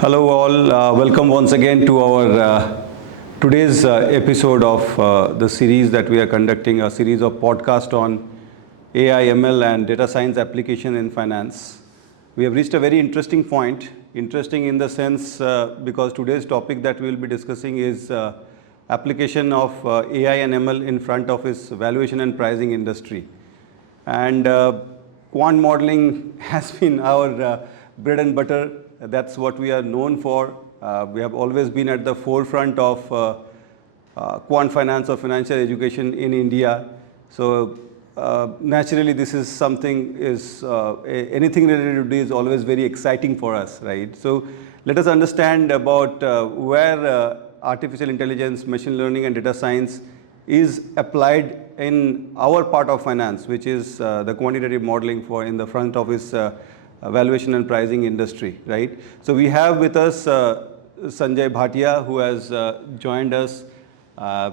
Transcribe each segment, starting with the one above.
Hello all, welcome once again to our today's episode of the series that we are conducting, a series of podcast on AIML and data science application in finance. We have reached a very interesting point, interesting in the sense because today's topic that we will be discussing is application of AI and ML in front office valuation and pricing industry. And quant modeling has been our bread and butter. That's what we are known for. We have always been at the forefront of quant finance or financial education in India. So naturally, this is something anything related to this is always very exciting for us, right? So let us understand about where artificial intelligence, machine learning, and data science is applied in our part of finance, which is the quantitative modeling for in the front office valuation and pricing industry, right? So we have with us Sanjay Bhatia, who has joined us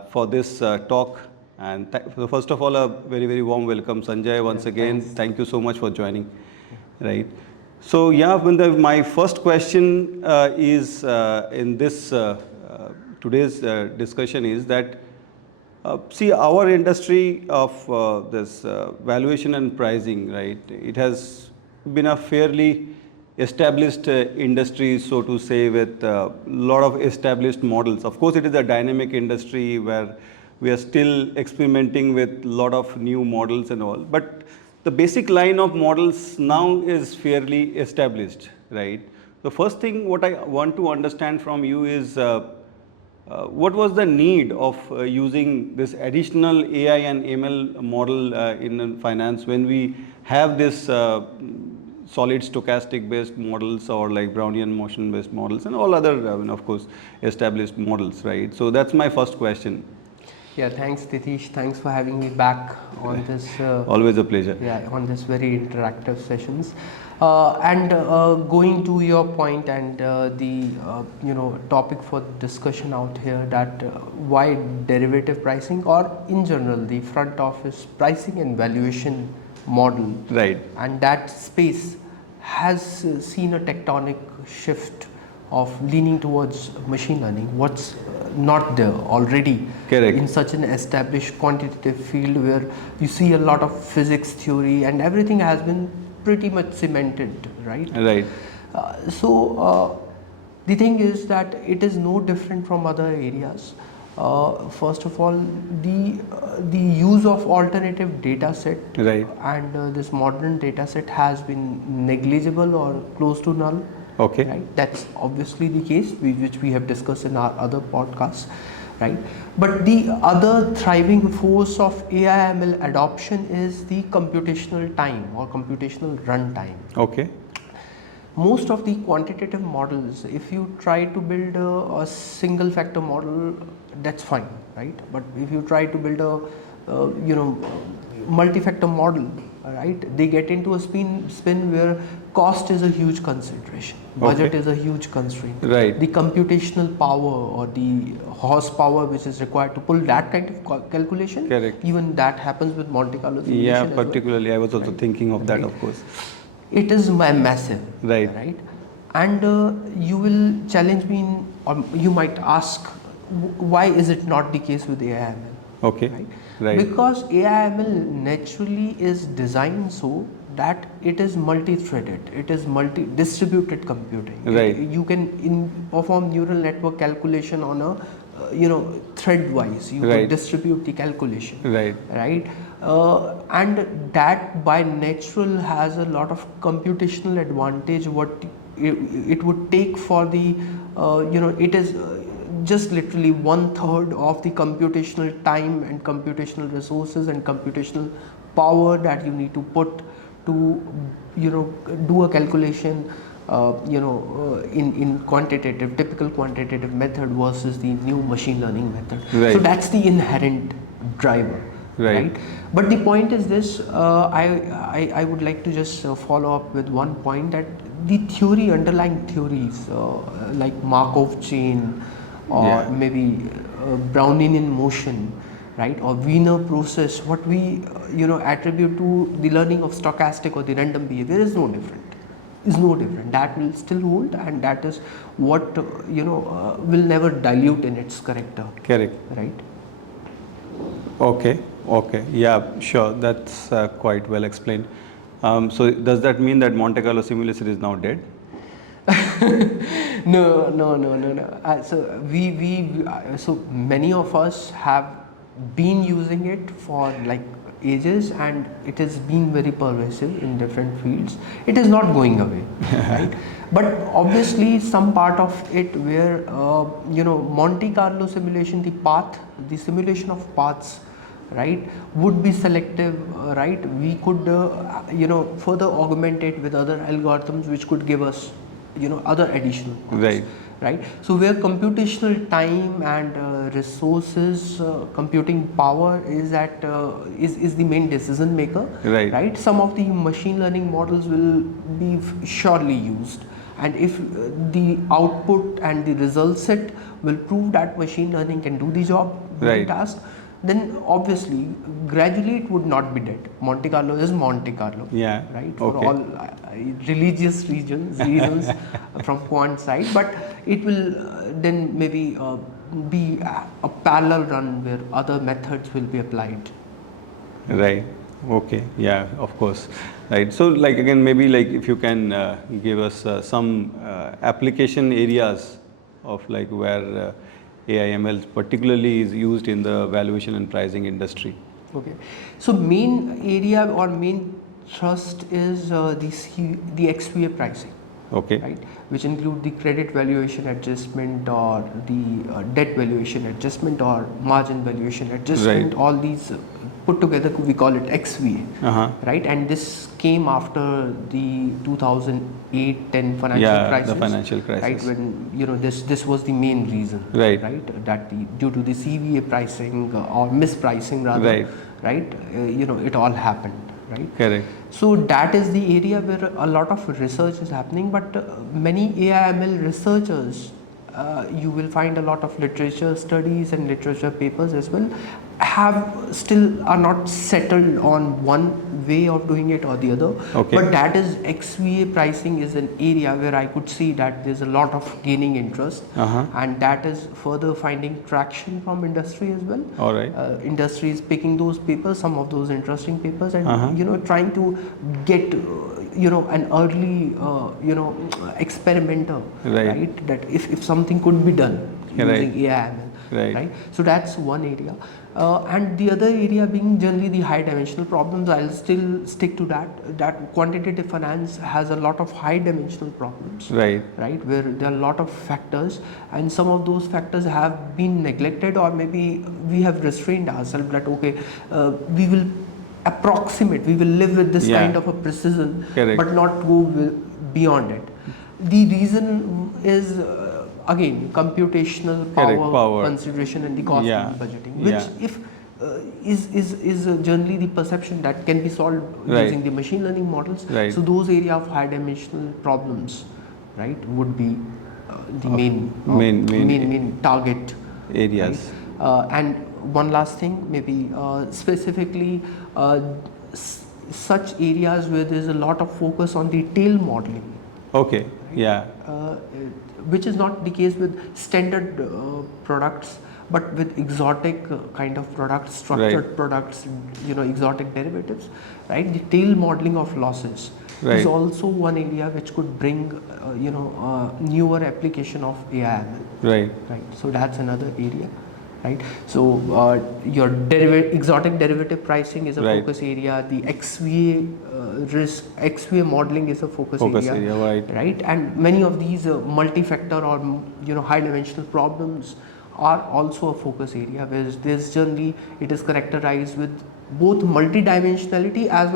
for this talk. And first of all, a very, very warm welcome, Sanjay, once again. Thanks. Thank you so much for joining, right? So yeah, my first question is in this today's discussion is that see, our industry of this valuation and pricing, right? It has been a fairly established industry, so to say, with a lot of established models. Of course, it is a dynamic industry where we are still experimenting with a lot of new models and all. But the basic line of models now is fairly established, right? The first thing what I want to understand from you is what was the need of using this additional AI and ML model in finance when we have this solid stochastic based models or like Brownian motion based models and all other, of course, established models, right? So that's my first question. Yeah, thanks Titish. Thanks for having me back on this. Always a pleasure. Yeah, on this very interactive sessions. Going to your point and the topic for discussion out here, that why derivative pricing or in general the front office pricing and valuation model, right? And that space has seen a tectonic shift of leaning towards machine learning. What's not there already? Correct. In such an established quantitative field where you see a lot of physics theory and everything has been pretty much cemented, right? Right. The thing is that it is no different from other areas. First of all, the use of alternative data set, right, and this modern data set has been negligible or close to null. Okay. Right? That's obviously the case, which we have discussed in our other podcasts, right? But the other thriving force of AIML adoption is the computational time or computational runtime. Okay. Most of the quantitative models, if you try to build a single factor model, that's fine, right? But if you try to build a multi-factor model, right, they get into a spin where cost is a huge consideration, budget is a huge constraint, right? The computational power or the horsepower which is required to pull that kind of calculation, correct, even that happens with Monte Carlo simulation. Yeah, particularly I was also thinking of that, of course. It is massive, right? And you will challenge me or you might ask, why is it not the case with AIML? Okay, right. Because AIML naturally is designed so that it is multi-threaded, it is distributed computing. Right. You can perform neural network calculation on a thread wise. You can distribute the calculation. Right. And that by natural has a lot of computational advantage. What it would take for the it is just literally 1/3 of the computational time and computational resources and computational power that you need to put to do a calculation in typical quantitative method versus the new machine learning method. So that's the inherent driver, right? But the point is this, I would like to just follow up with one point, that the underlying theories like Markov chain or maybe Brownian motion, right, or Wiener process, what we attribute to the learning of stochastic or the random behavior is no different. is no different. That will still hold, and that is what will never dilute in its character. Correct. Right. Okay. Okay. Yeah. Sure. That's quite well explained. So does that mean that Monte Carlo simulation is now dead? No. So many of us have been using it for like ages, and it has been very pervasive in different fields. It is not going away, right? But obviously, some part of it where Monte Carlo simulation, the simulation of paths, right, would be selective, right? We could further augment it with other algorithms which could give us other additional paths, right? So where computational time and resources, computing power is the main decision maker, right? Some of the machine learning models will be surely used, and if the output and the result set will prove that machine learning can do the job, the task, then obviously gradually it would not be dead. Monte Carlo is Monte Carlo, right? For all religious reasons from quant side, but it will then maybe be a parallel run where other methods will be applied. Right. Okay. Yeah. Of course. Right. So, like again, maybe like if you can give us some application areas of like where AIML particularly is used in the valuation and pricing industry. Okay. So main area or main thrust is the XVA pricing. Okay. Right, which include the credit valuation adjustment or the debt valuation adjustment or margin valuation adjustment. All these put together, we call it XVA. Right, and this came after the 2008-10 financial crisis. The financial crisis. Right, when this was the main reason. Right, that due to the CVA pricing or mispricing rather. Right, it all happened. Right. Correct. So that is the area where a lot of research is happening, but many AIML researchers, you will find a lot of literature studies and literature papers as well, are not settled on one way of doing it or the other. But that is XVA pricing is an area where I could see that there's a lot of gaining interest, and that is further finding traction from industry as well. All right. Industry is picking those papers, some of those interesting papers, and trying to get an early experimenter, right? That if something could be done using AIML. Right. So that's one area, and the other area being generally the high dimensional problems. I'll still stick to that quantitative finance has a lot of high dimensional problems, right, where there are a lot of factors, and some of those factors have been neglected, or maybe we have restrained ourselves that we will approximate, we will live with this kind of a precision, but not go beyond it. The reason is again computational power consideration and the cost budgeting, which if is generally the perception that can be solved using the machine learning models. So those area of high dimensional problems, right, would be the main target areas. And one last thing, maybe specifically such areas where there is a lot of focus on the tail modeling. Okay. Which is not the case with standard products, but with exotic kind of products, structured products, exotic derivatives, right? The tail modeling of losses is also one area which could bring, newer application of AIML. Right. So that's another area. Right. So your exotic derivative pricing is a focus area. The XVA modeling is a focus area. Right. And many of these multi-factor or high dimensional problems are also a focus area, where this generally it is characterized with both multidimensionality as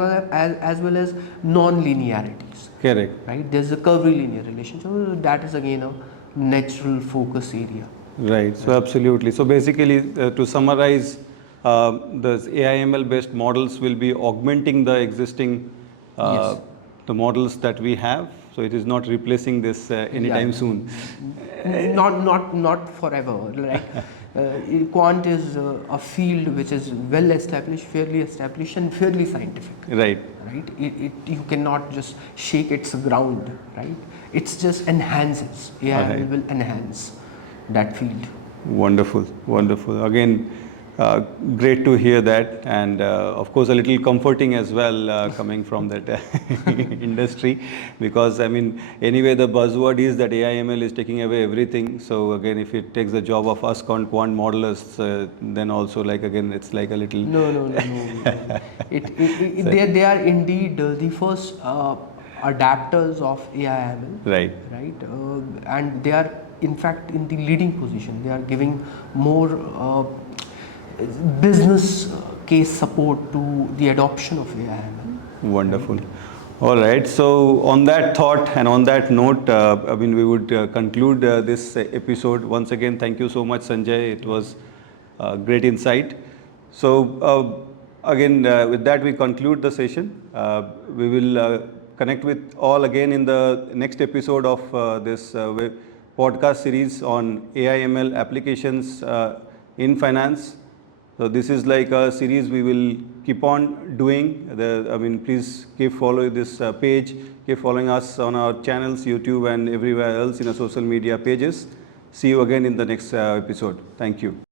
well as non-linearities. Correct. Right. There's a curvilinear relationship. So that is again a natural focus area. Right. So absolutely. So basically, to summarize, the AIML based models will be augmenting the existing the models that we have. So it is not replacing this anytime soon. Not forever. Like Quant is a field which is well established, fairly established, and fairly scientific. Right. Right. You cannot just shake its ground. Right. It's just enhances. AIML will enhance that field. Wonderful, wonderful. Again, great to hear that, and of course a little comforting as well coming from that industry, because I mean anyway the buzzword is that AIML is taking away everything. So again, if it takes the job of us quant modelers, then also like again it's like a little no. They are indeed the first adapters of AIML. Right. And they are in fact in the leading position. They are giving more business case support to the adoption of AIML. Wonderful. All right. So on that thought and on that note, I mean we would conclude this episode. Once again, thank you so much, Sanjay. It was great insight. So again, with that we conclude the session. We will connect with all again in the next episode of this podcast series on AIML applications in finance. So this is like a series we will keep on doing. I mean, please keep following this page, keep following us on our channels, YouTube and everywhere else in our social media pages. See you again in the next episode. Thank you.